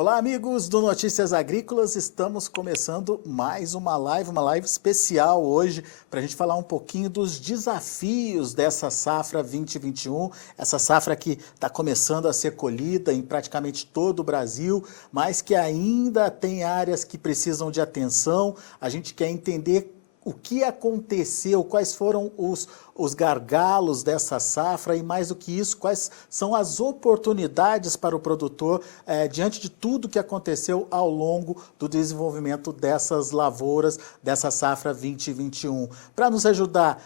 Olá, amigos do Notícias Agrícolas, estamos começando mais uma live especial hoje para a gente falar um pouquinho dos desafios dessa safra 2021, essa safra que está começando a ser colhida em praticamente todo o Brasil, mas que ainda tem áreas que precisam de atenção. A gente quer entender o que aconteceu, quais foram os gargalos dessa safra e, mais do que isso, quais são as oportunidades para o produtor diante de tudo que aconteceu ao longo do desenvolvimento dessas lavouras, dessa safra 2021. Para nos ajudar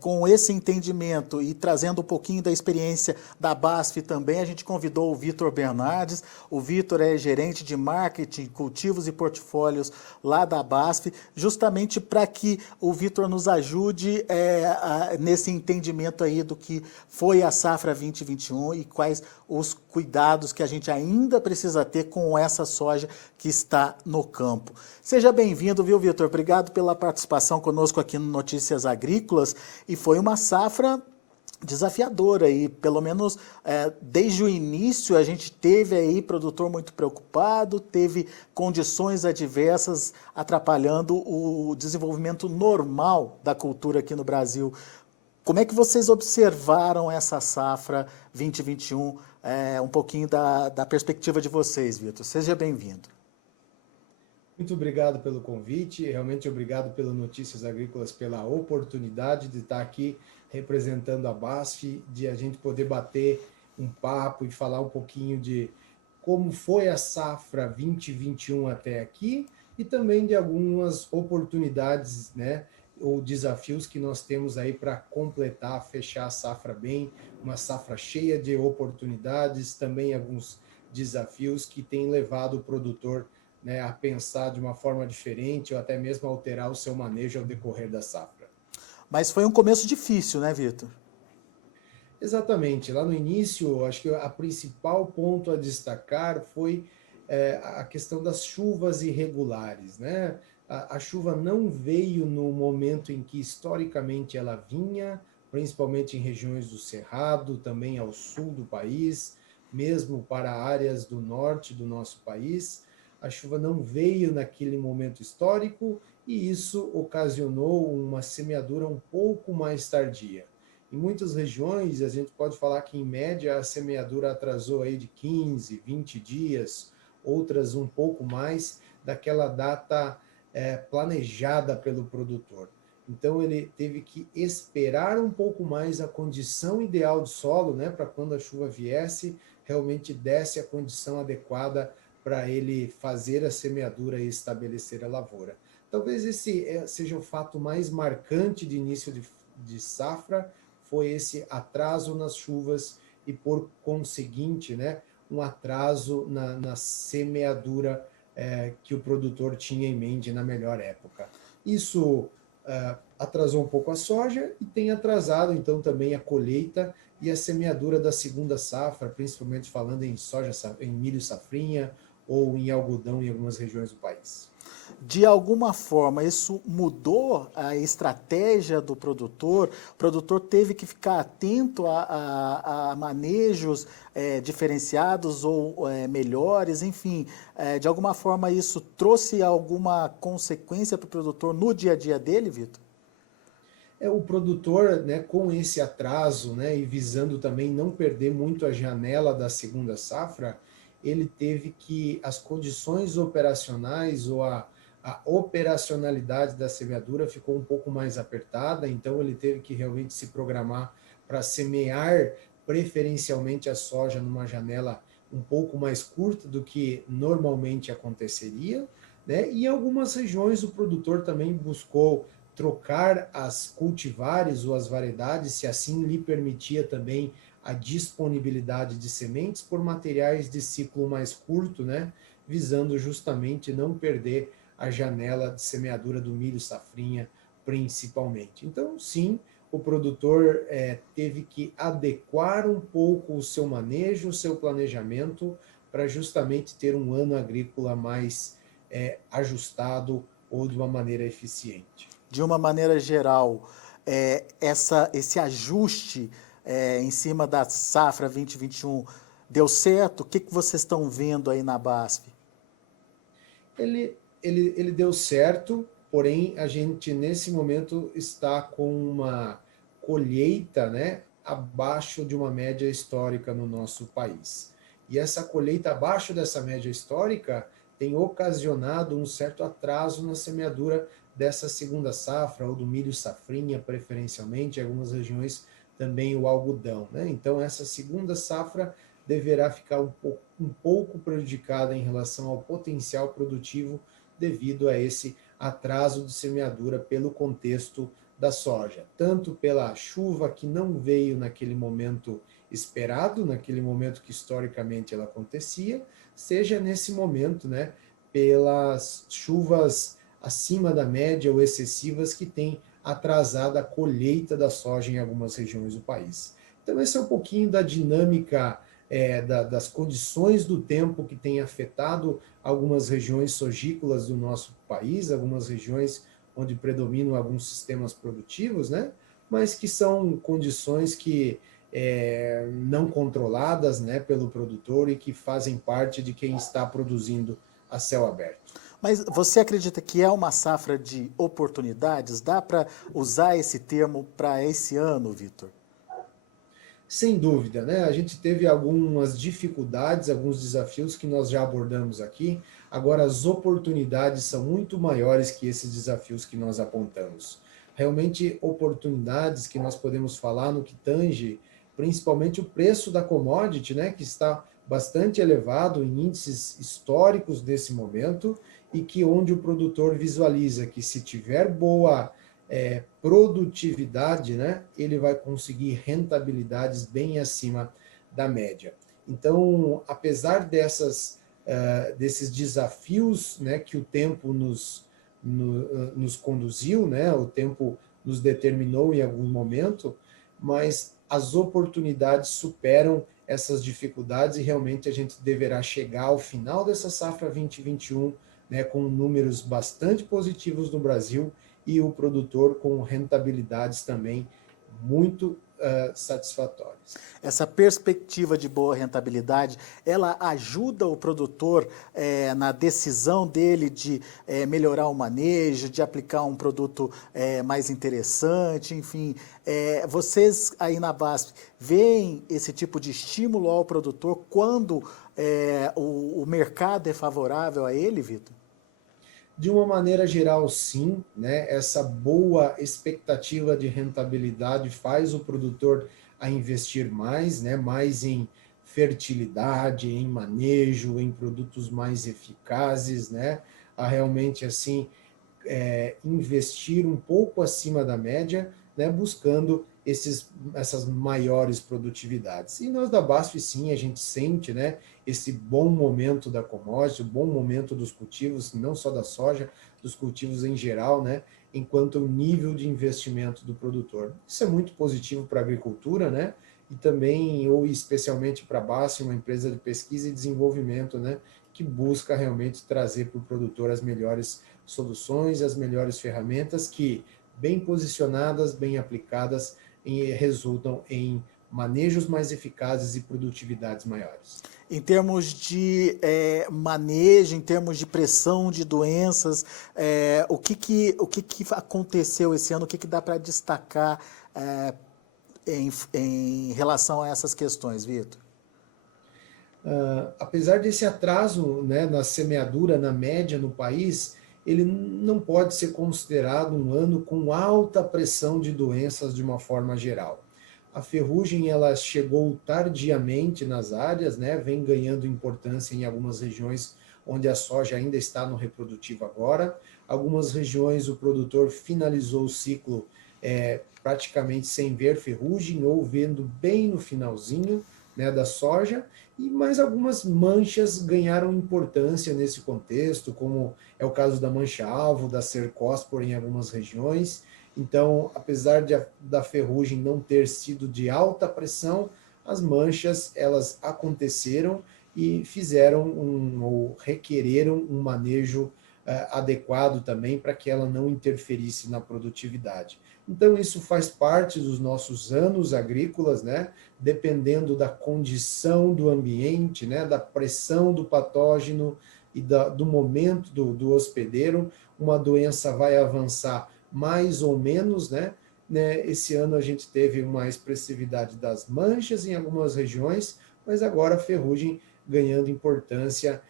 com esse entendimento e trazendo um pouquinho da experiência da BASF também, a gente convidou o Vitor Bernardes. O Vitor é gerente de marketing, cultivos e portfólios lá da BASF, justamente para que o Vitor nos ajude nesse entendimento aí do que foi a safra 2021 e quais os cuidados que a gente ainda precisa ter com essa soja que está no campo. Seja bem-vindo, viu, Vitor? Obrigado pela participação conosco aqui no Notícias Agrícolas. E foi uma safra desafiadora e pelo menos desde o início a gente teve aí produtor muito preocupado, teve condições adversas atrapalhando o desenvolvimento normal da cultura aqui no Brasil. Como é que vocês observaram essa safra 2021, um pouquinho da perspectiva de vocês, Vitor? Seja bem-vindo. Muito obrigado pelo convite, realmente obrigado pelo Notícias Agrícolas, pela oportunidade de estar aqui representando a BASF, de a gente poder bater um papo e falar um pouquinho de como foi a safra 2021 até aqui e também de algumas oportunidades, né, ou desafios que nós temos aí para completar, fechar a safra bem, uma safra cheia de oportunidades, também alguns desafios que têm levado o produtor, né, a pensar de uma forma diferente ou até mesmo alterar o seu manejo ao decorrer da safra. Mas foi um começo difícil, né, Vitor? Exatamente. Lá no início, acho que a principal ponto a destacar foi a questão das chuvas irregulares, né? A chuva não veio no momento em que historicamente ela vinha, principalmente em regiões do Cerrado, também ao sul do país, mesmo para áreas do norte do nosso país. A chuva não veio naquele momento histórico e isso ocasionou uma semeadura um pouco mais tardia. Em muitas regiões, a gente pode falar que, em média, a semeadura atrasou aí de 15, 20 dias, outras um pouco mais, daquela data planejada pelo produtor. Então, ele teve que esperar um pouco mais a condição ideal do solo, né, para quando a chuva viesse, realmente desse a condição adequada para ele fazer a semeadura e estabelecer a lavoura. Talvez esse seja o fato mais marcante de início de safra, foi esse atraso nas chuvas e, por conseguinte, né, um atraso na semeadura que o produtor tinha em mente na melhor época. Isso atrasou um pouco a soja e tem atrasado, então, também a colheita e a semeadura da segunda safra, principalmente falando em soja, em milho safrinha ou em algodão em algumas regiões do país. De alguma forma, isso mudou a estratégia do produtor? O produtor teve que ficar atento a manejos diferenciados ou melhores, enfim, de alguma forma isso trouxe alguma consequência para o produtor no dia a dia dele, Vitor? O produtor, né, com esse atraso, né, e visando também não perder muito a janela da segunda safra, ele teve que, as condições operacionais ou a operacionalidade da semeadura ficou um pouco mais apertada, então ele teve que realmente se programar para semear preferencialmente a soja numa janela um pouco mais curta do que normalmente aconteceria, né? E em algumas regiões o produtor também buscou trocar as cultivares ou as variedades, se assim lhe permitia também a disponibilidade de sementes, por materiais de ciclo mais curto, né? Visando justamente não perder a janela de semeadura do milho safrinha, principalmente. Então, sim, o produtor teve que adequar um pouco o seu manejo, o seu planejamento, para justamente ter um ano agrícola mais ajustado ou de uma maneira eficiente. De uma maneira geral, esse ajuste em cima da safra 2021 deu certo? O que vocês estão vendo aí na BASF? Ele deu certo, porém a gente nesse momento está com uma colheita, né, abaixo de uma média histórica no nosso país. E essa colheita abaixo dessa média histórica tem ocasionado um certo atraso na semeadura dessa segunda safra, ou do milho safrinha, preferencialmente, em algumas regiões também o algodão, né? Então essa segunda safra deverá ficar um pouco prejudicada em relação ao potencial produtivo devido a esse atraso de semeadura pelo contexto da soja, tanto pela chuva que não veio naquele momento esperado, naquele momento que historicamente ela acontecia, seja nesse momento, né, pelas chuvas acima da média ou excessivas que têm atrasado a colheita da soja em algumas regiões do país. Então, esse é um pouquinho da dinâmica das condições do tempo que tem afetado algumas regiões sojícolas do nosso país, algumas regiões onde predominam alguns sistemas produtivos, né? Mas que são condições que não controladas, né, pelo produtor e que fazem parte de quem está produzindo a céu aberto. Mas você acredita que é uma safra de oportunidades? Dá para usar esse termo para esse ano, Vitor? Sem dúvida, né? A gente teve algumas dificuldades, alguns desafios que nós já abordamos aqui. Agora, as oportunidades são muito maiores que esses desafios que nós apontamos. Realmente, oportunidades que nós podemos falar no que tange, principalmente o preço da commodity, né? Que está bastante elevado em índices históricos desse momento e que onde o produtor visualiza que se tiver boa produtividade, né, ele vai conseguir rentabilidades bem acima da média. Então, apesar desses desafios, né, que o tempo nos conduziu, né, o tempo nos determinou em algum momento, mas as oportunidades superam essas dificuldades e realmente a gente deverá chegar ao final dessa safra 2021, né, com números bastante positivos no Brasil e o produtor com rentabilidades também muito satisfatórias. Essa perspectiva de boa rentabilidade, ela ajuda o produtor na decisão dele de melhorar o manejo, de aplicar um produto mais interessante, enfim. Vocês aí na BASF veem esse tipo de estímulo ao produtor quando o mercado é favorável a ele, Vitor? De uma maneira geral, sim, né? Essa boa expectativa de rentabilidade faz o produtor a investir mais, né? Mais em fertilidade, em manejo, em produtos mais eficazes, né? A realmente assim investir um pouco acima da média, né, buscando essas maiores produtividades. E nós da BASF, sim, a gente sente, né, esse bom momento da commodity, o bom momento dos cultivos, não só da soja, dos cultivos em geral, né, enquanto o nível de investimento do produtor. Isso é muito positivo para a agricultura, né, e também, ou especialmente para a BASF, uma empresa de pesquisa e desenvolvimento, né, que busca realmente trazer para o produtor as melhores soluções, as melhores ferramentas que, bem posicionadas, bem aplicadas, resultam em manejos mais eficazes e produtividades maiores. Em termos de manejo, em termos de pressão de doenças, o que aconteceu esse ano, o que dá para destacar em relação a essas questões, Vitor? Apesar desse atraso, né, na semeadura, na média no país, ele não pode ser considerado um ano com alta pressão de doenças de uma forma geral. A ferrugem ela chegou tardiamente nas áreas, né, vem ganhando importância em algumas regiões onde a soja ainda está no reprodutivo agora. Algumas regiões o produtor finalizou o ciclo praticamente sem ver ferrugem ou vendo bem no finalzinho, né, da soja, e mais algumas manchas ganharam importância nesse contexto, como é o caso da mancha-alvo, da cercóspora em algumas regiões. Então, apesar da ferrugem não ter sido de alta pressão, as manchas elas aconteceram e fizeram ou requereram um manejo adequado também para que ela não interferisse na produtividade. Então, isso faz parte dos nossos anos agrícolas, né? Dependendo da condição do ambiente, né? Da pressão do patógeno, e do momento do hospedeiro, uma doença vai avançar mais ou menos, né? Esse ano a gente teve uma expressividade das manchas em algumas regiões, mas agora a ferrugem ganhando importância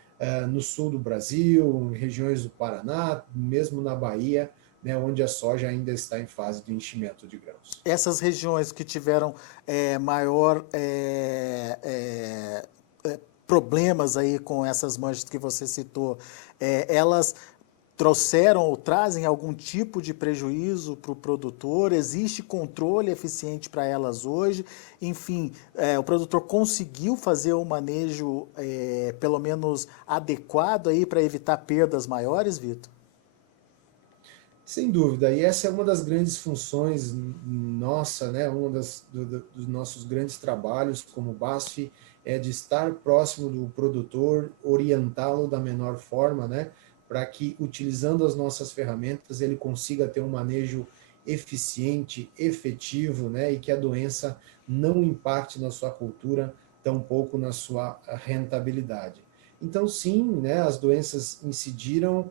no sul do Brasil, em regiões do Paraná, mesmo na Bahia, né, onde a soja ainda está em fase de enchimento de grãos. Essas regiões que tiveram maior problemas aí com essas manchas que você citou, elas trouxeram ou trazem algum tipo de prejuízo para o produtor? Existe controle eficiente para elas hoje? Enfim, o produtor conseguiu fazer o manejo pelo menos adequado aí para evitar perdas maiores, Vitor? Sem dúvida, e essa é uma das grandes funções nossa, né? Dos nossos grandes trabalhos como BASF é de estar próximo do produtor, orientá-lo da menor forma, né? Para que, utilizando as nossas ferramentas, ele consiga ter um manejo eficiente, efetivo, né? E que a doença não impacte na sua cultura, tampouco na sua rentabilidade. Então, sim, né? As doenças incidiram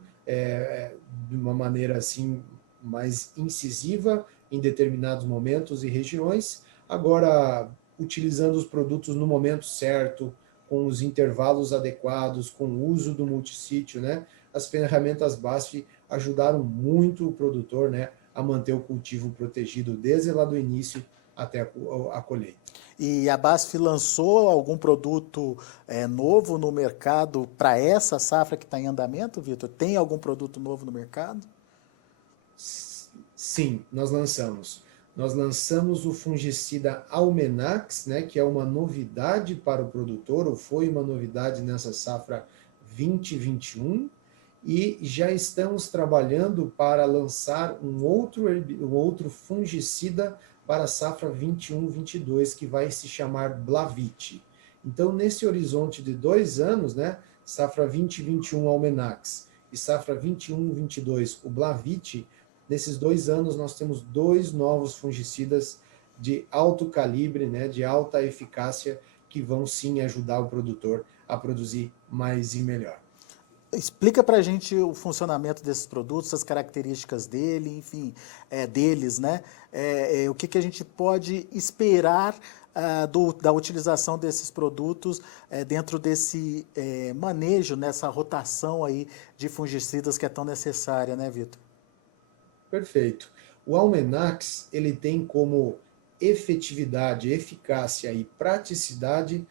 de uma maneira assim mais incisiva em determinados momentos e regiões. Agora, utilizando os produtos no momento certo, com os intervalos adequados, com o uso do multissítio, né? As ferramentas BASF ajudaram muito o produtor, né, a manter o cultivo protegido desde lá do início até a colheita. E a BASF lançou algum produto novo no mercado para essa safra que está em andamento, Vitor? Tem algum produto novo no mercado? Sim, nós lançamos. Nós lançamos o fungicida Almenax, né, que é uma novidade para o produtor, ou foi uma novidade nessa safra 2021, e já estamos trabalhando para lançar um outro fungicida para a safra 21-22, que vai se chamar Blavit. Então, nesse horizonte de 2 anos, né, safra 2021 Almenax e safra 21-22 o Blavit, nesses 2 anos nós temos 2 novos fungicidas de alto calibre, né, de alta eficácia, que vão sim ajudar o produtor a produzir mais e melhor. Explica para a gente o funcionamento desses produtos, as características dele, enfim, deles, né? O que a gente pode esperar da utilização desses produtos dentro desse manejo, nessa rotação aí de fungicidas que é tão necessária, né, Vitor? Perfeito. O Almenax, ele tem como efetividade, eficácia e praticidade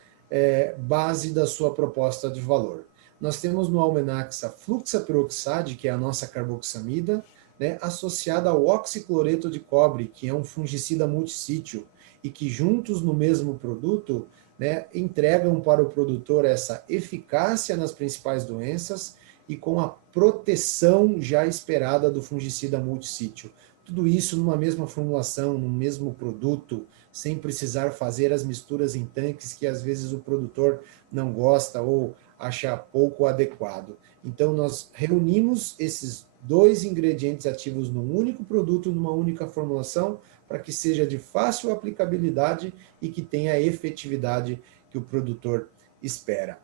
base da sua proposta de valor. Nós temos no Almenax a fluxaperoxide, que é a nossa carboxamida, né, associada ao oxicloreto de cobre, que é um fungicida multissítio, e que juntos no mesmo produto, né, entregam para o produtor essa eficácia nas principais doenças e com a proteção já esperada do fungicida multissítio. Tudo isso numa mesma formulação, no mesmo produto, sem precisar fazer as misturas em tanques que às vezes o produtor não gosta ou acha pouco adequado. Então nós reunimos esses 2 ingredientes ativos num único produto, numa única formulação, para que seja de fácil aplicabilidade e que tenha a efetividade que o produtor espera.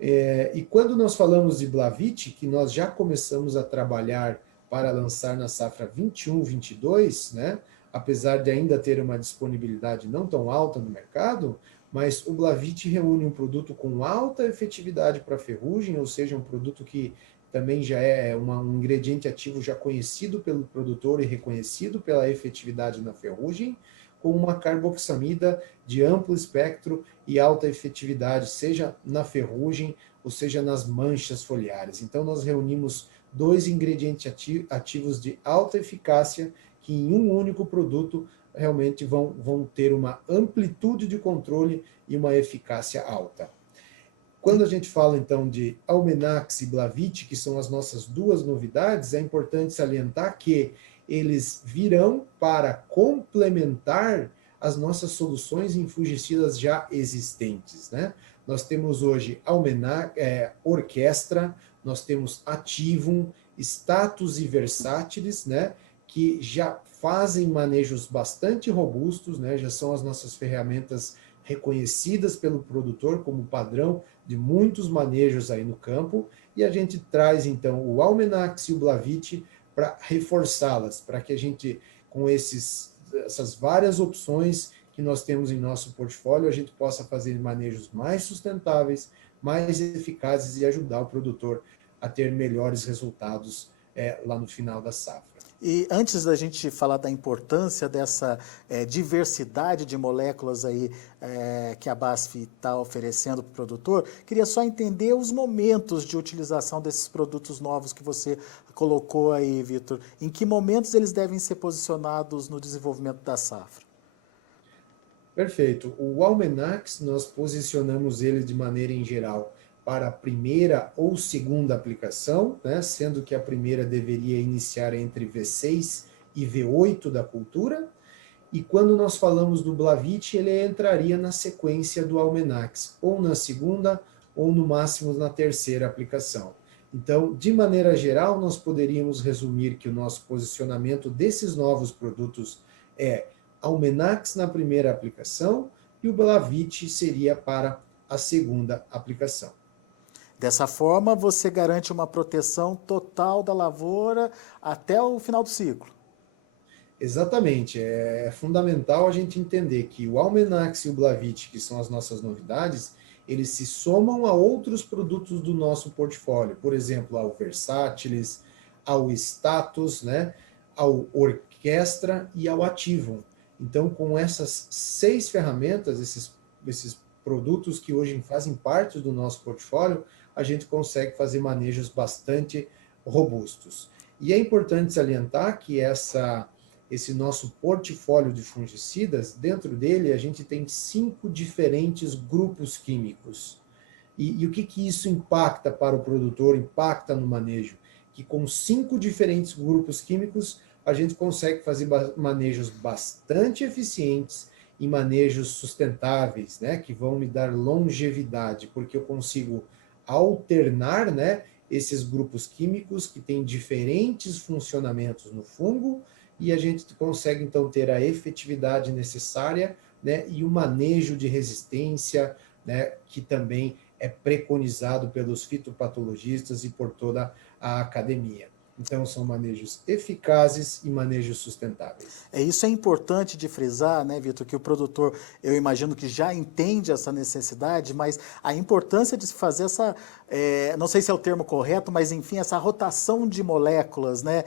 E quando nós falamos de Blavit, que nós já começamos a trabalhar para lançar na safra 21-22, né? Apesar de ainda ter uma disponibilidade não tão alta no mercado, mas o Blavit reúne um produto com alta efetividade para ferrugem, ou seja, um produto que também já é um ingrediente ativo já conhecido pelo produtor e reconhecido pela efetividade na ferrugem, com uma carboxamida de amplo espectro e alta efetividade, seja na ferrugem ou seja nas manchas foliares. Então nós reunimos 2 ingredientes ativos de alta eficácia que em um único produto realmente vão ter uma amplitude de controle e uma eficácia alta. Quando a gente fala então de Almenax e Blavit, que são as nossas 2 novidades, é importante salientar que eles virão para complementar as nossas soluções em fungicidas já existentes, né? Nós temos hoje Almenax, Orquestra, nós temos Ativum, Status e Versátilis, né? Que já fazem manejos bastante robustos, né? Já são as nossas ferramentas reconhecidas pelo produtor como padrão de muitos manejos aí no campo, e a gente traz então o Almenax e o Blavit para reforçá-las, para que a gente, com essas várias opções que nós temos em nosso portfólio, a gente possa fazer manejos mais sustentáveis, mais eficazes e ajudar o produtor a ter melhores resultados lá no final da safra. E antes da gente falar da importância dessa diversidade de moléculas aí que a BASF está oferecendo para o produtor, queria só entender os momentos de utilização desses produtos novos que você colocou aí, Vitor. Em que momentos eles devem ser posicionados no desenvolvimento da safra? Perfeito. O Almenax, nós posicionamos ele de maneira em geral para a primeira ou segunda aplicação, né? Sendo que a primeira deveria iniciar entre V6 e V8 da cultura. E quando nós falamos do Blavit, ele entraria na sequência do Almenax, ou na segunda, ou no máximo na terceira aplicação. Então, de maneira geral, nós poderíamos resumir que o nosso posicionamento desses novos produtos é Almenax na primeira aplicação e o Blavit seria para a segunda aplicação. Dessa forma, você garante uma proteção total da lavoura até o final do ciclo. Exatamente, é fundamental a gente entender que o Almenax e o Blavit, que são as nossas novidades, eles se somam a outros produtos do nosso portfólio, por exemplo, ao Versátilis, ao Status, né, ao Orquestra e ao Ativum. Então, com essas 6 ferramentas, esses produtos que hoje fazem parte do nosso portfólio, a gente consegue fazer manejos bastante robustos. E é importante salientar que esse nosso portfólio de fungicidas, dentro dele a gente tem 5 diferentes grupos químicos. E o que isso impacta para o produtor, impacta no manejo? Que com 5 diferentes grupos químicos, a gente consegue fazer manejos bastante eficientes e manejos sustentáveis, né, que vão me dar longevidade, porque eu consigo alternar, né, esses grupos químicos que têm diferentes funcionamentos no fungo, e a gente consegue então ter a efetividade necessária, né, e o manejo de resistência, né, que também é preconizado pelos fitopatologistas e por toda a academia. Então, são manejos eficazes e manejos sustentáveis. Isso é importante de frisar, né, Vitor, que o produtor, eu imagino que já entende essa necessidade, mas a importância de se fazer essa, não sei se é o termo correto, mas enfim, essa rotação de moléculas, né,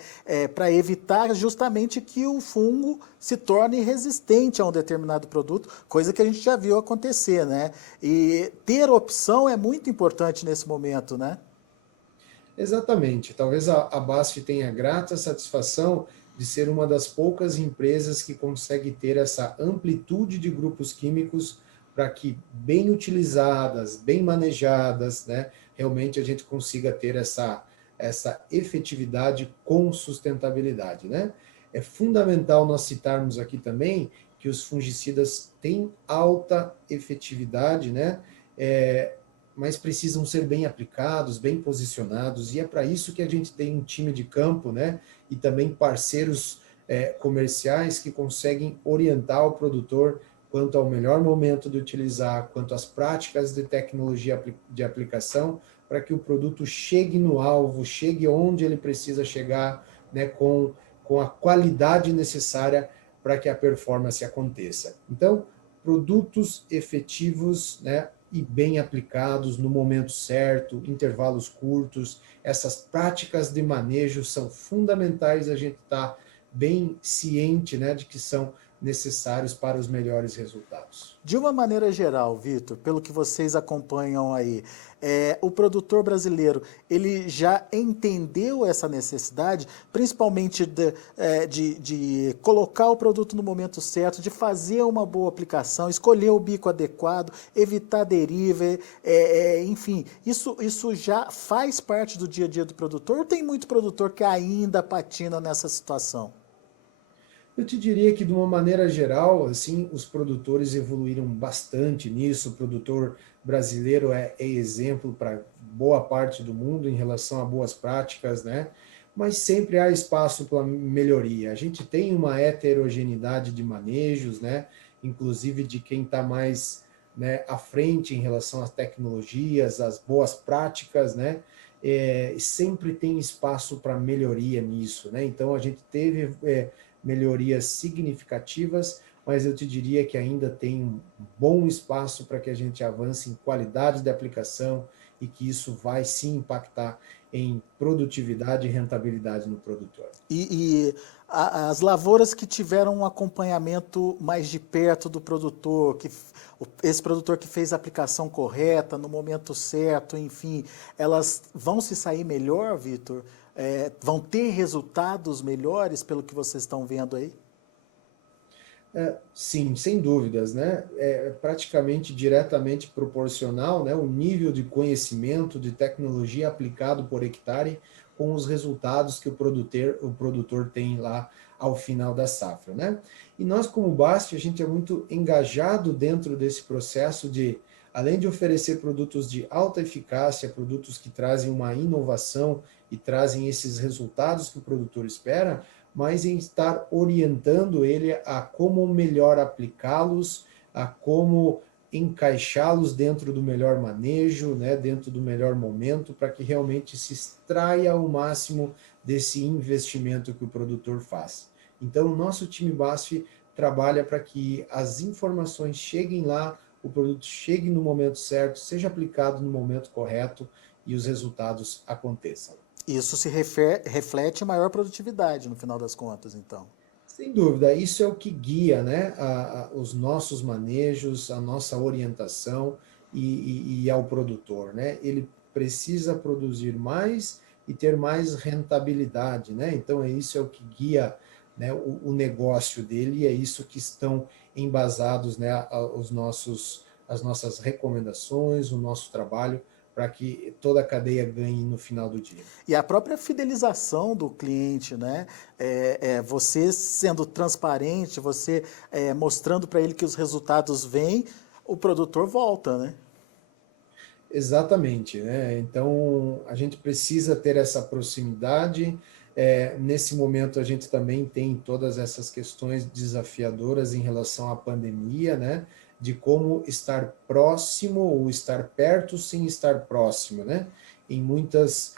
para evitar justamente que o fungo se torne resistente a um determinado produto, coisa que a gente já viu acontecer, né? E ter opção é muito importante nesse momento, né? Exatamente. Talvez a BASF tenha a grata satisfação de ser uma das poucas empresas que consegue ter essa amplitude de grupos químicos para que, bem utilizadas, bem manejadas, né, realmente a gente consiga ter essa efetividade com sustentabilidade, né? É fundamental nós citarmos aqui também que os fungicidas têm alta efetividade, né? Mas precisam ser bem aplicados, bem posicionados, e é para isso que a gente tem um time de campo, né, e também parceiros comerciais que conseguem orientar o produtor quanto ao melhor momento de utilizar, quanto às práticas de tecnologia de aplicação, para que o produto chegue no alvo, chegue onde ele precisa chegar, né, com a qualidade necessária para que a performance aconteça. Então, produtos efetivos, né, e bem aplicados no momento certo, intervalos curtos, essas práticas de manejo são fundamentais a gente estar bem ciente, né, de que são necessários para os melhores resultados. De uma maneira geral, Vitor, pelo que vocês acompanham aí, o produtor brasileiro, ele já entendeu essa necessidade, principalmente de colocar o produto no momento certo, de fazer uma boa aplicação, escolher o bico adequado, evitar deriva, enfim, isso já faz parte do dia a dia do produtor ou tem muito produtor que ainda patina nessa situação? Eu te diria que, de uma maneira geral, assim, os produtores evoluíram bastante nisso. O produtor brasileiro é exemplo para boa parte do mundo em relação a boas práticas, né? Mas sempre há espaço para melhoria. A gente tem uma heterogeneidade de manejos, né? Inclusive de quem está mais, né, à frente em relação às tecnologias, às boas práticas, né? sempre tem espaço para melhoria nisso, né? Então a gente teve melhorias significativas, mas eu te diria que ainda tem um bom espaço para que a gente avance em qualidade de aplicação e que isso vai sim impactar em produtividade e rentabilidade no produtor. As lavouras que tiveram um acompanhamento mais de perto do produtor, esse produtor que fez a aplicação correta, no momento certo, enfim, elas vão se sair melhor, Vitor? Vão ter resultados melhores pelo que vocês estão vendo aí? Sim, sem dúvidas, né? É praticamente diretamente proporcional, né, o nível de conhecimento, de tecnologia aplicado por hectare com os resultados que o produtor tem lá ao final da safra, né? E nós, como BASF, a gente é muito engajado dentro desse processo de, além de oferecer produtos de alta eficácia, produtos que trazem uma inovação e trazem esses resultados que o produtor espera, mas em estar orientando ele a como melhor aplicá-los, a como encaixá-los dentro do melhor manejo, né, dentro do melhor momento, para que realmente se extraia o máximo desse investimento que o produtor faz. Então, o nosso time BASF trabalha para que as informações cheguem lá, o produto chegue no momento certo, seja aplicado no momento correto e os resultados aconteçam. Isso reflete maior produtividade no final das contas, então. Sem dúvida, isso é o que guia, né, os nossos manejos, a nossa orientação e ao produtor, né? Ele precisa produzir mais e ter mais rentabilidade, né? Então isso é o que guia, né, o negócio dele e é isso que estão embasados, né, as nossas recomendações, o nosso trabalho para que toda a cadeia ganhe no final do dia. E a própria fidelização do cliente, né? Você sendo transparente, você mostrando para ele que os resultados vêm, o produtor volta, né? Exatamente, né? Então a gente precisa ter essa proximidade. Nesse momento a gente também tem todas essas questões desafiadoras em relação à pandemia, né? De como estar próximo ou estar perto sem estar próximo, né? Em muitas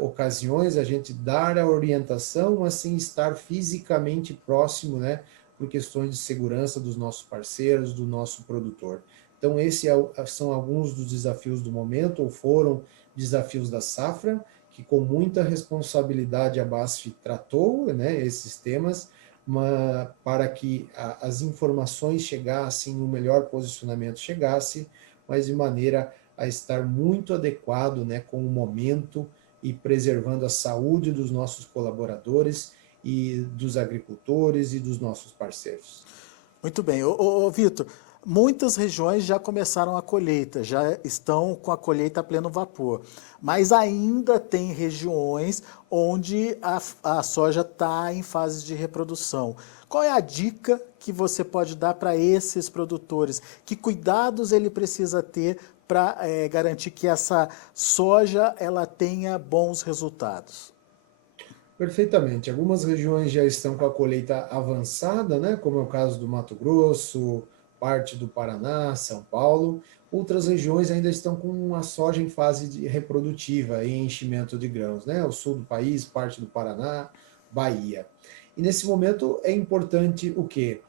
ocasiões a gente dar a orientação, mas sem estar fisicamente próximo, né? Por questões de segurança dos nossos parceiros, do nosso produtor. Então, esses são alguns dos desafios do momento, ou foram desafios da safra, que com muita responsabilidade a BASF tratou, né, esses temas, para que as informações chegassem, o melhor posicionamento chegasse, mas de maneira a estar muito adequado, né, com o momento e preservando a saúde dos nossos colaboradores e dos agricultores e dos nossos parceiros. Muito bem. Ô, Vitor, muitas regiões já começaram a colheita, já estão com a colheita a pleno vapor, mas ainda tem regiões onde a soja está em fase de reprodução. Qual é a dica que você pode dar para esses produtores? Que cuidados ele precisa ter para garantir que essa soja ela tenha bons resultados? Perfeitamente. Algumas regiões já estão com a colheita avançada, né, como é o caso do Mato Grosso, parte do Paraná, São Paulo. Outras regiões ainda estão com a soja em fase reprodutiva e enchimento de grãos, né, o sul do país, parte do Paraná, Bahia. E nesse momento é importante o quê?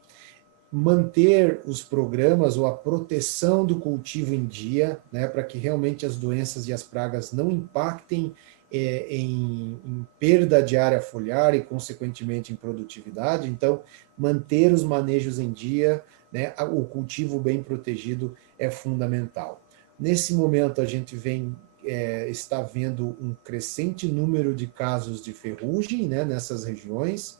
Manter os programas ou a proteção do cultivo em dia, né, para que realmente as doenças e as pragas não impactem em perda de área foliar e, consequentemente, em produtividade. Então, manter os manejos em dia, né, o cultivo bem protegido é fundamental. Nesse momento, a gente está vendo um crescente número de casos de ferrugem, né, nessas regiões,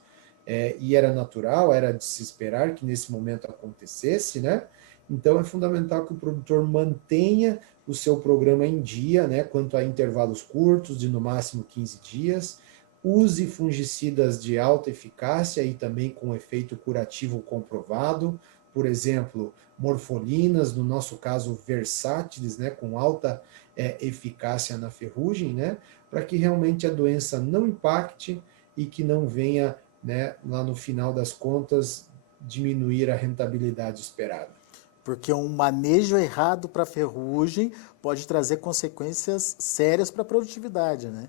e era natural, era de se esperar que nesse momento acontecesse, né? Então é fundamental que o produtor mantenha o seu programa em dia, né, quanto a intervalos curtos, de no máximo 15 dias, use fungicidas de alta eficácia e também com efeito curativo comprovado, por exemplo, morfolinas, no nosso caso versátiles, né, com alta eficácia na ferrugem, né, para que realmente a doença não impacte e que não venha, né, lá no final das contas, diminuir a rentabilidade esperada. Porque um manejo errado para a ferrugem pode trazer consequências sérias para a produtividade, né?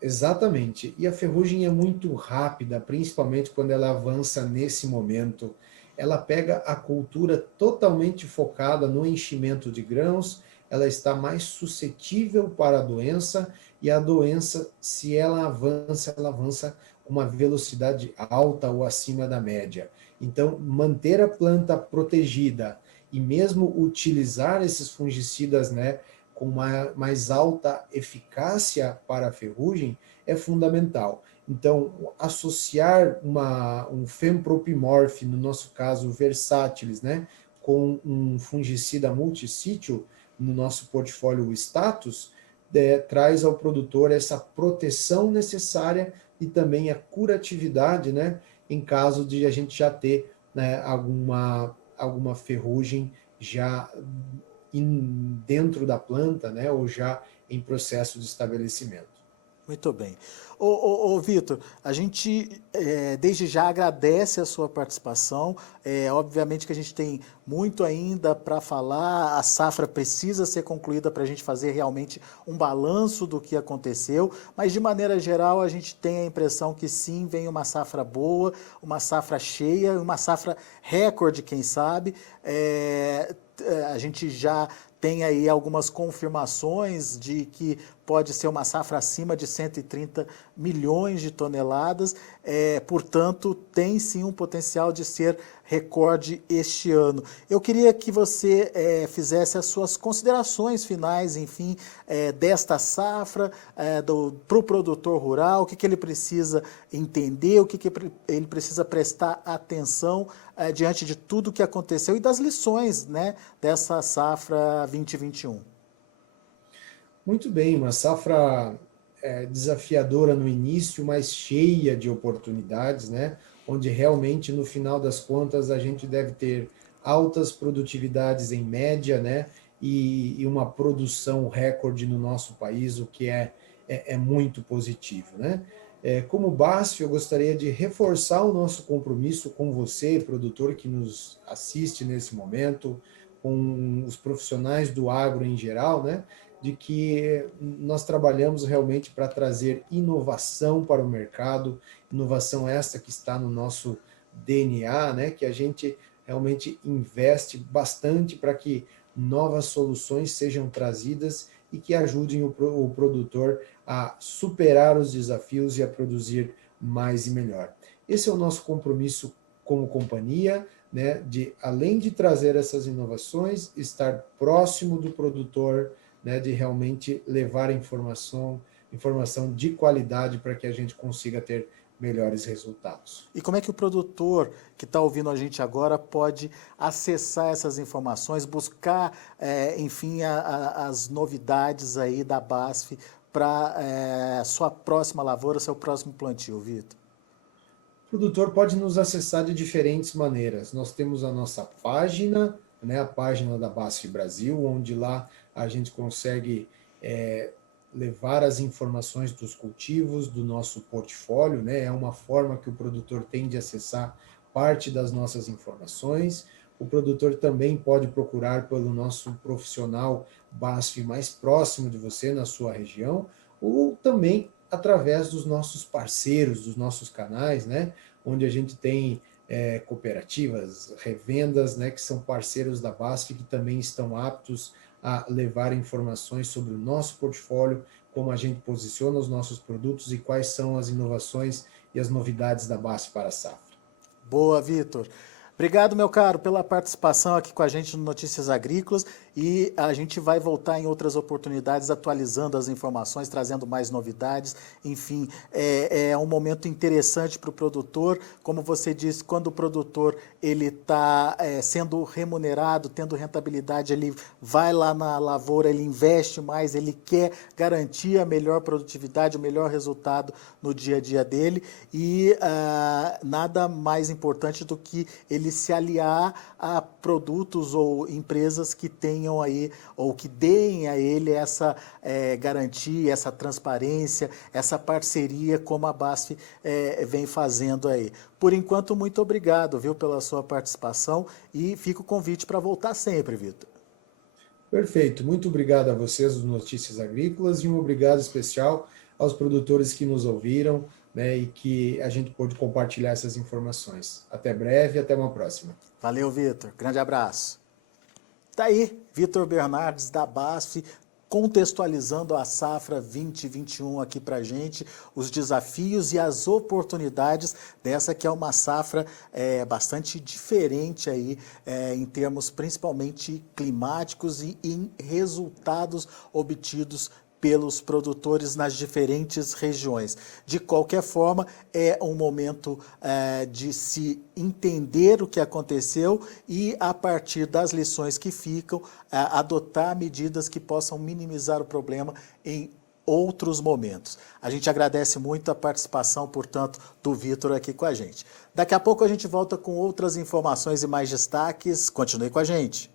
Exatamente. E a ferrugem é muito rápida, principalmente quando ela avança nesse momento. Ela pega a cultura totalmente focada no enchimento de grãos, ela está mais suscetível para a doença, e a doença, se ela avança com uma velocidade alta ou acima da média. Então, manter a planta protegida e mesmo utilizar esses fungicidas, né, com mais alta eficácia para a ferrugem é fundamental. Então, associar um fempropimorph, no nosso caso, versátilis, né, com um fungicida multissítio, no nosso portfólio status, traz ao produtor essa proteção necessária e também a curatividade, né, em caso de a gente já ter, né, alguma ferrugem já dentro da planta, né, ou já em processo de estabelecimento. Muito bem. Ô, Vitor, a gente desde já agradece a sua participação. Obviamente que a gente tem muito ainda para falar, a safra precisa ser concluída para a gente fazer realmente um balanço do que aconteceu, mas de maneira geral a gente tem a impressão que sim, vem uma safra boa, uma safra cheia, uma safra recorde, quem sabe. A gente já tem aí algumas confirmações de que pode ser uma safra acima de 130 milhões de toneladas, portanto, tem sim um potencial de ser recorde este ano. Eu queria que você fizesse as suas considerações finais, enfim, desta safra, para o produtor rural, o que ele precisa entender, o que ele precisa prestar atenção diante de tudo que aconteceu e das lições, né, dessa safra 2021. Muito bem, uma safra desafiadora no início, mas cheia de oportunidades, né? Onde realmente, no final das contas, a gente deve ter altas produtividades em média, né? E uma produção recorde no nosso país, o que é muito positivo, né? Como BASF, eu gostaria de reforçar o nosso compromisso com você, produtor que nos assiste nesse momento, com os profissionais do agro em geral, né? De que nós trabalhamos realmente para trazer inovação para o mercado, inovação essa que está no nosso DNA, né? Que a gente realmente investe bastante para que novas soluções sejam trazidas e que ajudem o produtor a superar os desafios e a produzir mais e melhor. Esse é o nosso compromisso como companhia, né? De além de trazer essas inovações, estar próximo do produtor, né, de realmente levar informação de qualidade para que a gente consiga ter melhores resultados. E como é que o produtor que está ouvindo a gente agora pode acessar essas informações, buscar, enfim, as novidades aí da BASF para sua próxima lavoura, seu próximo plantio, Vitor? O produtor pode nos acessar de diferentes maneiras. Nós temos a nossa página, né, a página da BASF Brasil, onde lá a gente consegue levar as informações dos cultivos, do nosso portfólio, né? É uma forma que o produtor tem de acessar parte das nossas informações. O produtor também pode procurar pelo nosso profissional BASF mais próximo de você, na sua região, ou também através dos nossos parceiros, dos nossos canais, né? Onde a gente tem cooperativas, revendas, né? Que são parceiros da BASF, que também estão aptos a levar informações sobre o nosso portfólio, como a gente posiciona os nossos produtos e quais são as inovações e as novidades da BASF para a safra. Boa, Vitor. Obrigado, meu caro, pela participação aqui com a gente no Notícias Agrícolas, e a gente vai voltar em outras oportunidades atualizando as informações, trazendo mais novidades. Enfim, é um momento interessante para o produtor. Como você disse, quando o produtor ele está sendo remunerado, tendo rentabilidade, ele vai lá na lavoura, ele investe mais, ele quer garantir a melhor produtividade, o melhor resultado no dia a dia dele, e nada mais importante do que ele se aliar a produtos ou empresas que tenham tenham aí, ou que deem a ele essa garantia, essa transparência, essa parceria como a BASF vem fazendo aí. Por enquanto, muito obrigado, viu, pela sua participação e fica o convite para voltar sempre, Vitor. Perfeito. Muito obrigado a vocês do Notícias Agrícolas e um obrigado especial aos produtores que nos ouviram, né, e que a gente pôde compartilhar essas informações. Até breve, até uma próxima. Valeu, Vitor. Grande abraço. Tá aí, Vitor Bernardes da BASF, contextualizando a safra 2021 aqui para gente, os desafios e as oportunidades dessa que é uma safra bastante diferente aí, em termos principalmente climáticos e em resultados obtidos pelos produtores nas diferentes regiões. De qualquer forma, é um momento de se entender o que aconteceu e, a partir das lições que ficam, adotar medidas que possam minimizar o problema em outros momentos. A gente agradece muito a participação, portanto, do Vitor aqui com a gente. Daqui a pouco a gente volta com outras informações e mais destaques. Continue com a gente.